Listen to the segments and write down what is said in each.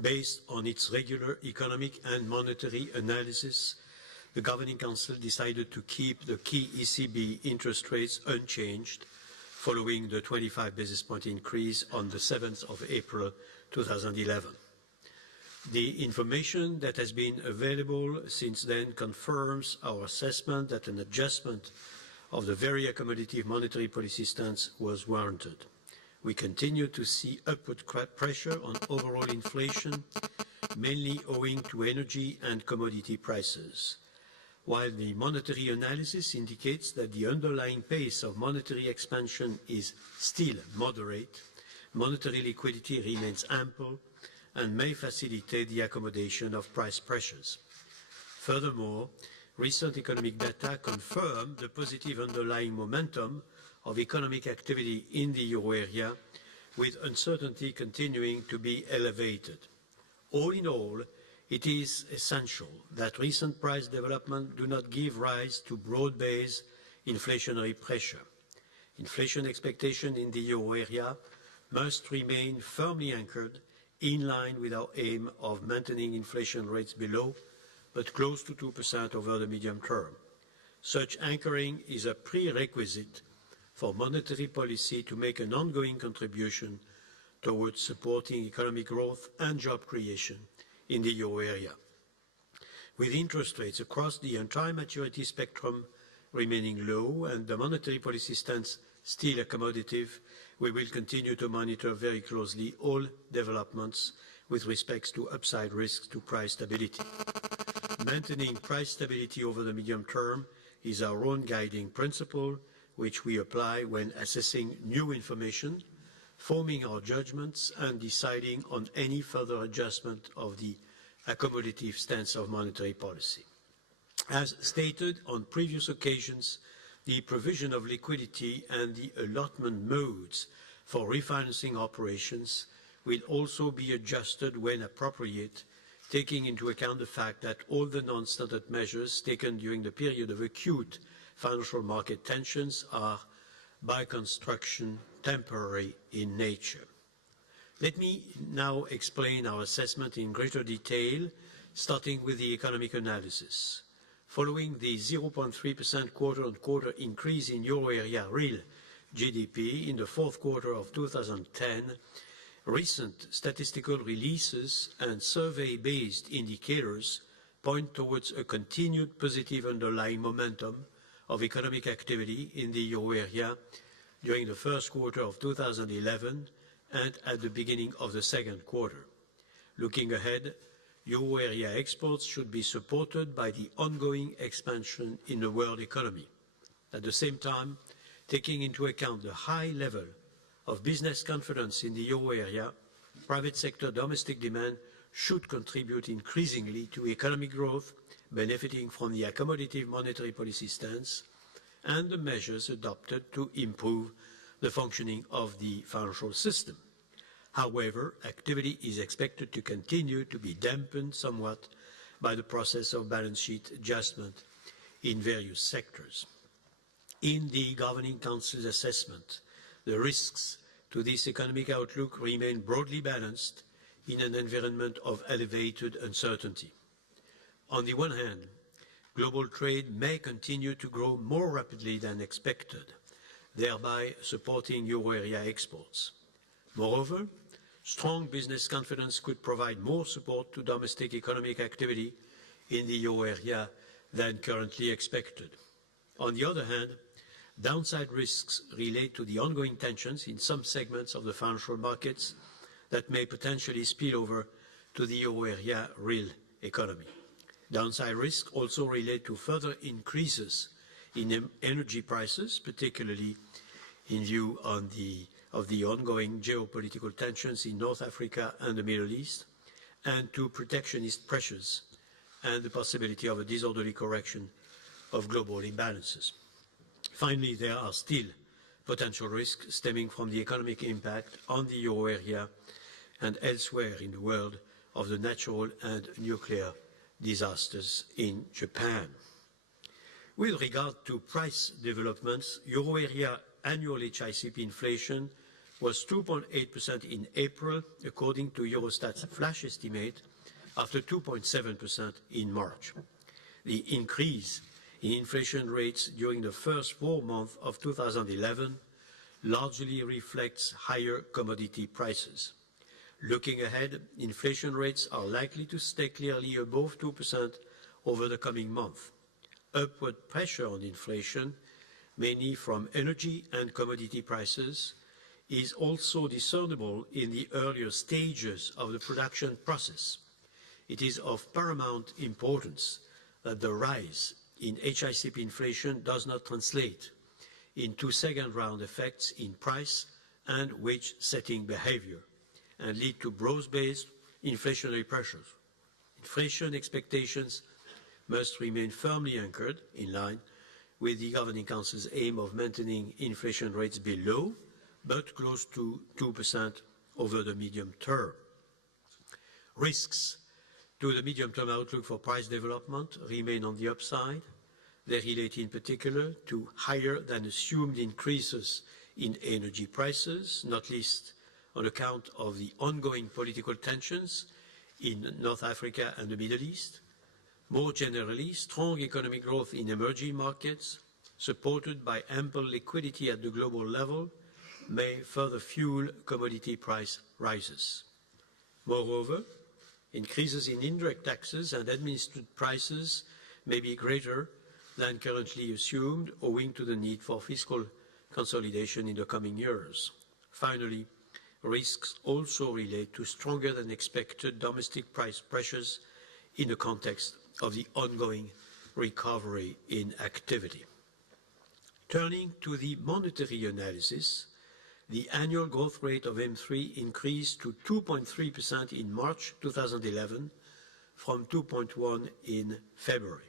Based on its regular economic and monetary analysis, the Governing Council decided to keep the key ECB interest rates unchanged following the 25 basis point increase on the 7th of April 2011. The information that has been available since then confirms our assessment that an adjustment of the very accommodative monetary policy stance was warranted. We continue to see upward pressure on overall inflation, mainly owing to energy and commodity prices. While the monetary analysis indicates that the underlying pace of monetary expansion is still moderate, monetary liquidity remains ample and may facilitate the accommodation of price pressures. Furthermore, recent economic data confirm the positive underlying momentum of economic activity in the euro area, with uncertainty continuing to be elevated. All in all, it is essential that recent price development do not give rise to broad-based inflationary pressure. Inflation expectation in the euro area must remain firmly anchored in line with our aim of maintaining inflation rates below but close to 2% over the medium term. Such anchoring is a prerequisite for monetary policy to make an ongoing contribution towards supporting economic growth and job creation in the euro area. With interest rates across the entire maturity spectrum remaining low and the monetary policy stance still accommodative, we will continue to monitor very closely all developments with respect to upside risks to price stability. Maintaining price stability over the medium term is our own guiding principle, which we apply when assessing new information, forming our judgments and deciding on any further adjustment of the accommodative stance of monetary policy. As stated on previous occasions, the provision of liquidity and the allotment modes for refinancing operations will also be adjusted when appropriate, taking into account the fact that all the non-standard measures taken during the period of acute financial market tensions are, by construction, temporary in nature. Let me now explain our assessment in greater detail, starting with the economic analysis. Following the 0.3% quarter-on-quarter increase in euro area real GDP in the fourth quarter of 2010, recent statistical releases and survey-based indicators point towards a continued positive underlying momentum of economic activity in the euro area during the first quarter of 2011 and at the beginning of the second quarter. Looking ahead, euro area exports should be supported by the ongoing expansion in the world economy. At the same time, taking into account the high level of business confidence in the euro area, private sector domestic demand should contribute increasingly to economic growth, benefiting from the accommodative monetary policy stance and the measures adopted to improve the functioning of the financial system. However, activity is expected to continue to be dampened somewhat by the process of balance sheet adjustment in various sectors. In the Governing Council's assessment, the risks to this economic outlook remain broadly balanced in an environment of elevated uncertainty. On the one hand, global trade may continue to grow more rapidly than expected, thereby supporting euro area exports. Moreover, strong business confidence could provide more support to domestic economic activity in the euro area than currently expected. On the other hand, downside risks relate to the ongoing tensions in some segments of the financial markets that may potentially spill over to the euro area real economy. Downside risks also relate to further increases in energy prices, particularly in view of the ongoing geopolitical tensions in North Africa and the Middle East, and to protectionist pressures and the possibility of a disorderly correction of global imbalances. Finally, there are still potential risks stemming from the economic impact on the euro area and elsewhere in the world of the natural and nuclear disasters in Japan. With regard to price developments, euro area annual HICP inflation was 2.8% in April, according to Eurostat's flash estimate, after 2.7% in March. The increase in inflation rates during the first 4 months of 2011 largely reflects higher commodity prices. Looking ahead, inflation rates are likely to stay clearly above 2% over the coming month. Upward pressure on inflation, mainly from energy and commodity prices, is also discernible in the earlier stages of the production process. It is of paramount importance that the rise in HICP inflation does not translate into second-round effects in price and wage-setting behavior and lead to broad-based inflationary pressures. Inflation expectations must remain firmly anchored in line with the Governing Council's aim of maintaining inflation rates below but close to 2% over the medium term. Risks to the medium-term outlook for price development remain on the upside. They relate in particular to higher than assumed increases in energy prices, not least on account of the ongoing political tensions in North Africa and the Middle East. More generally, strong economic growth in emerging markets, supported by ample liquidity at the global level, may further fuel commodity price rises. Moreover, increases in indirect taxes and administered prices may be greater than currently assumed, owing to the need for fiscal consolidation in the coming years. Finally, risks also relate to stronger than expected domestic price pressures in the context of the ongoing recovery in activity. Turning to the monetary analysis, the annual growth rate of M3 increased to 2.3% in March 2011 from 2.1% in February.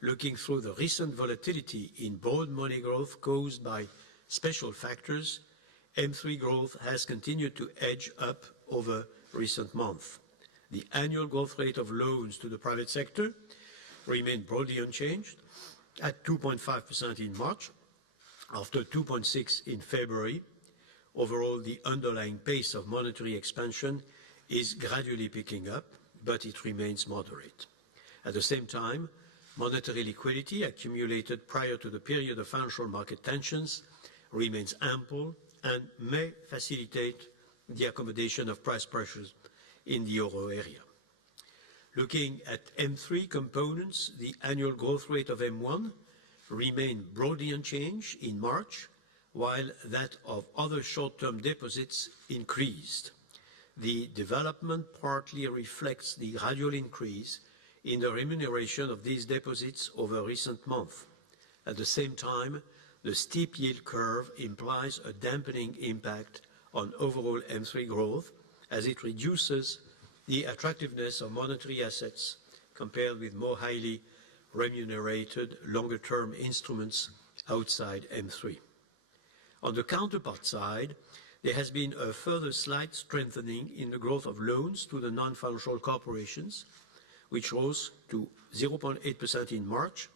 Looking through the recent volatility in broad money growth caused by special factors, M3 growth has continued to edge up over recent months. The annual growth rate of loans to the private sector remained broadly unchanged at 2.5% in March, after 2.6% in February. Overall, the underlying pace of monetary expansion is gradually picking up, but it remains moderate. At the same time, monetary liquidity accumulated prior to the period of financial market tensions remains ample and may facilitate the accommodation of price pressures in the euro area. Looking at M3 components, the annual growth rate of M1 remained broadly unchanged in March, while that of other short-term deposits increased. The development partly reflects the gradual increase in the remuneration of these deposits over recent months. At the same time, the steep yield curve implies a dampening impact on overall M3 growth as it reduces the attractiveness of monetary assets compared with more highly remunerated longer-term instruments outside M3. On the counterpart side, there has been a further slight strengthening in the growth of loans to the non-financial corporations, which rose to 0.8% in March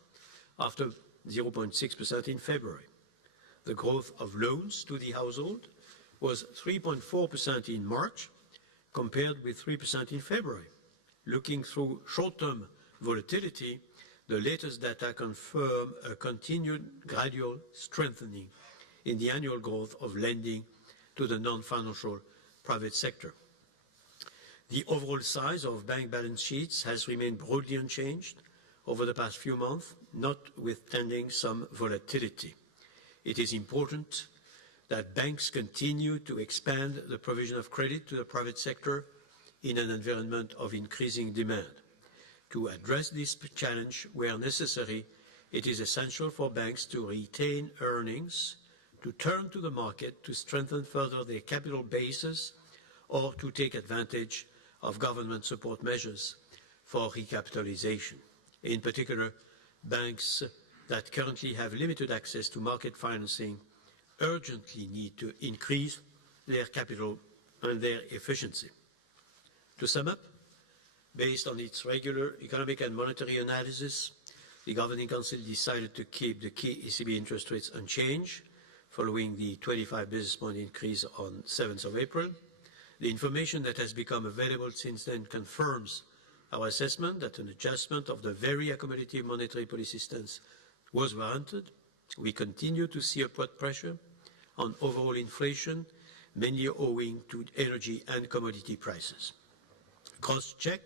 after 0.6% in February. The growth of loans to the household was 3.4% in March, compared with 3% in February. Looking through short-term volatility, the latest data confirm a continued gradual strengthening in the annual growth of lending to the non-financial private sector. The overall size of bank balance sheets has remained broadly unchanged over the past few months, notwithstanding some volatility. It is important that banks continue to expand the provision of credit to the private sector in an environment of increasing demand. To address this challenge where necessary, it is essential for banks to retain earnings, to turn to the market to strengthen further their capital bases, or to take advantage of government support measures for recapitalization. In particular, banks that currently have limited access to market financing urgently need to increase their capital and their efficiency. To sum up, based on its regular economic and monetary analysis, the Governing Council decided to keep the key ECB interest rates unchanged following the 25 basis point increase on 7th of April. The information that has become available since then confirms our assessment that an adjustment of the very accommodative monetary policy stance was warranted. We continue to see upward pressure on overall inflation, mainly owing to energy and commodity prices. Cross-check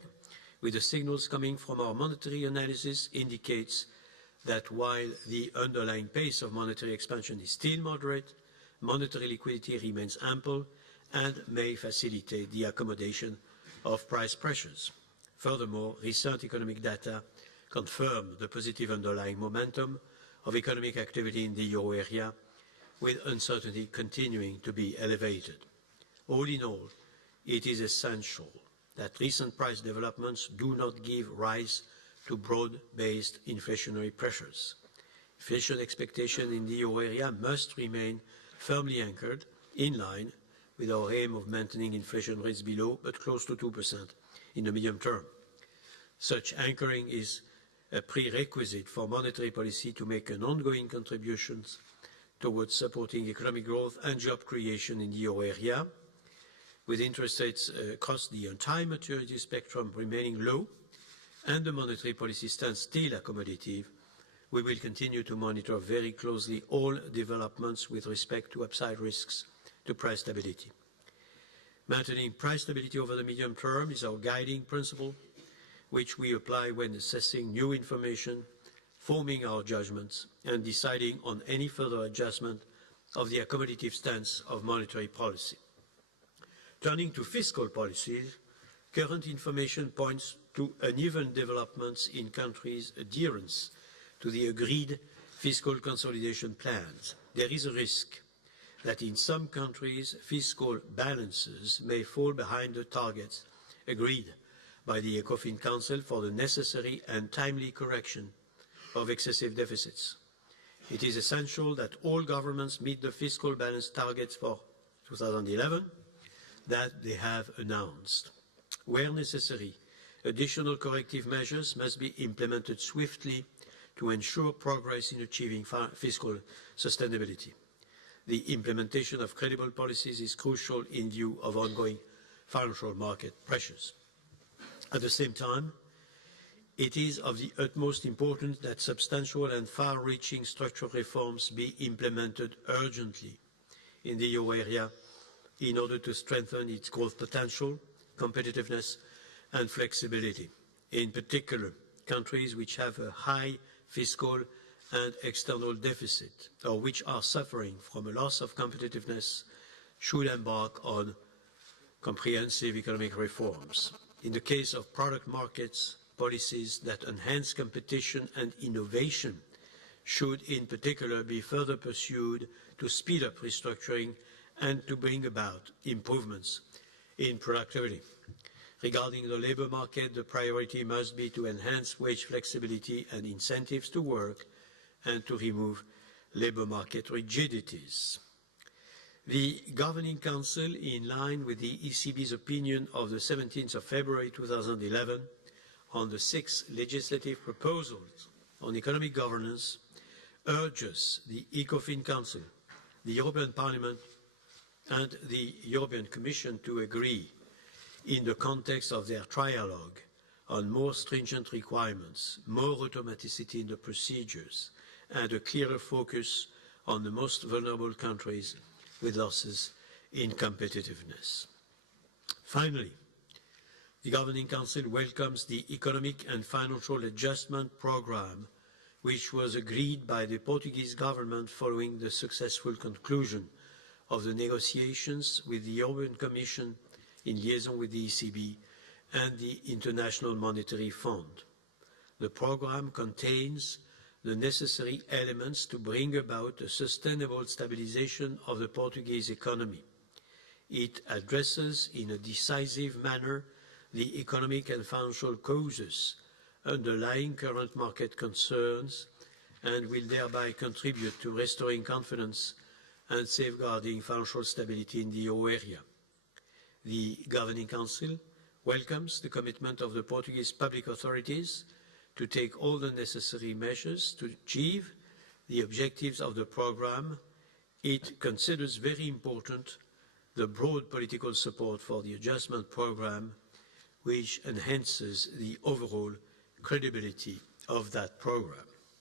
with the signals coming from our monetary analysis indicates that while the underlying pace of monetary expansion is still moderate, monetary liquidity remains ample and may facilitate the accommodation of price pressures. Furthermore, recent economic data confirm the positive underlying momentum of economic activity in the euro area, with uncertainty continuing to be elevated. All in all, it is essential that recent price developments do not give rise to broad-based inflationary pressures. Inflation expectations in the euro area must remain firmly anchored, in line with our aim of maintaining inflation rates below but close to 2% in the medium term. Such anchoring is a prerequisite for monetary policy to make an ongoing contribution towards supporting economic growth and job creation in the euro area. With interest rates across the entire maturity spectrum remaining low and the monetary policy stance still accommodative, we will continue to monitor very closely all developments with respect to upside risks to price stability. Maintaining price stability over the medium term is our guiding principle, which we apply when assessing new information, forming our judgments, and deciding on any further adjustment of the accommodative stance of monetary policy. Turning to fiscal policies, current information points to uneven developments in countries' adherence to the agreed fiscal consolidation plans. There is a risk that in some countries, fiscal balances may fall behind the targets agreed by the ECOFIN Council for the necessary and timely correction of excessive deficits. It is essential that all governments meet the fiscal balance targets for 2011 that they have announced. Where necessary, additional corrective measures must be implemented swiftly to ensure progress in achieving fiscal sustainability. The implementation of credible policies is crucial in view of ongoing financial market pressures. At the same time, it is of the utmost importance that substantial and far-reaching structural reforms be implemented urgently in the euro area in order to strengthen its growth potential, competitiveness, and flexibility. In particular, countries which have a high fiscal and external deficit, or which are suffering from a loss of competitiveness, should embark on comprehensive economic reforms. In the case of product markets, policies that enhance competition and innovation should in particular be further pursued to speed up restructuring and to bring about improvements in productivity. Regarding the labour market, the priority must be to enhance wage flexibility and incentives to work and to remove labour market rigidities. The Governing Council, in line with the ECB's opinion of the 17th of February 2011 on the 6 legislative proposals on economic governance, urges the ECOFIN Council, the European Parliament and the European Commission to agree, in the context of their trialogue, on more stringent requirements, more automaticity in the procedures, and a clearer focus on the most vulnerable countries with losses in competitiveness. Finally, the Governing Council welcomes the Economic and Financial Adjustment Programme, which was agreed by the Portuguese government following the successful conclusion of the negotiations with the European Commission in liaison with the ECB and the International Monetary Fund. The programme contains the necessary elements to bring about a sustainable stabilisation of the Portuguese economy. It addresses in a decisive manner the economic and financial causes underlying current market concerns and will thereby contribute to restoring confidence and safeguarding financial stability in the euro area. The Governing Council welcomes the commitment of the Portuguese public authorities to take all the necessary measures to achieve the objectives of the programme it considers very important the broad political support for the adjustment program, which enhances the overall credibility of that program.